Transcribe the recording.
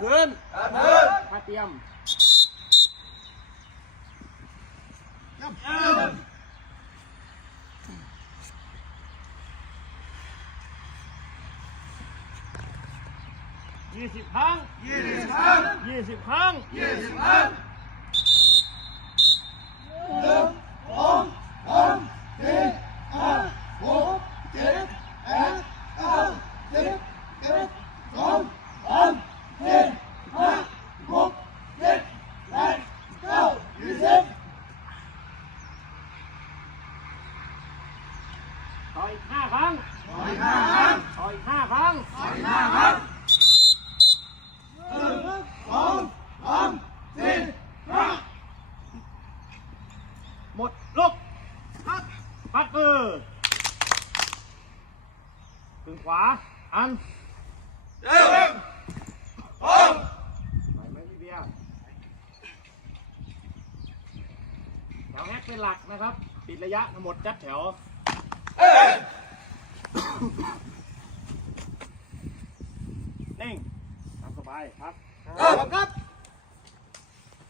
พื้นเดินท่าเตรียมยี่สิบครั้งยี่สิบครั้งยี่สิบครั้งยี่สิบครั้งหนึ่งสองสามสี่ห้าหกเจ็ดแปดเก้าสิบเอ็ดสองสามสี่ห้าหกเจ็ดแปดเก้า ยี่สิบต่ออีกห้าครั้งต่อยห้าครั้งต่ออีกห้าครั้งต่อยห้าครั้งหนึ่งสองสามสี่ห้าหมดลุกพัดมือถึงขวาอัน หนึ่งสอง ไหวไหมพี่เบียร์ แถวแฮกเป็นหลักนะครับ ปิดระยะทั้งหมดจัดแถวเอ้ยนิ่งสบายครับครับ